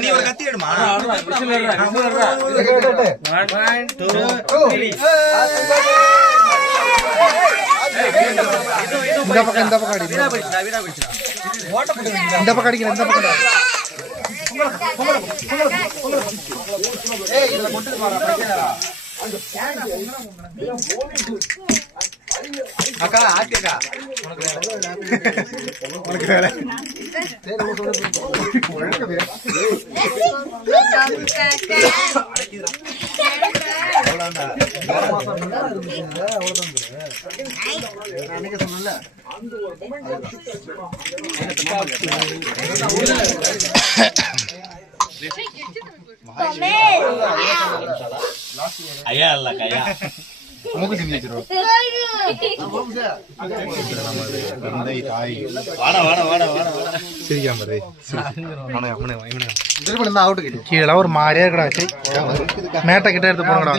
நீ ஒரு கத்தி எடுமா. இந்த பக்கம் இந்த பக்கம் அடி. இந்த பக்கம் அடிக்கிறேன். இந்த பக்கம் அக்கா ஆத்தியக்கா உனக்கு வேலை. ஐயா இல்ல கையா மூக்கு சிந்தி வச்சிருவோம். கீழே ஒரு மாதிரியா இருக்கடா. மேட்டை கிட்ட எடுத்து போனடா.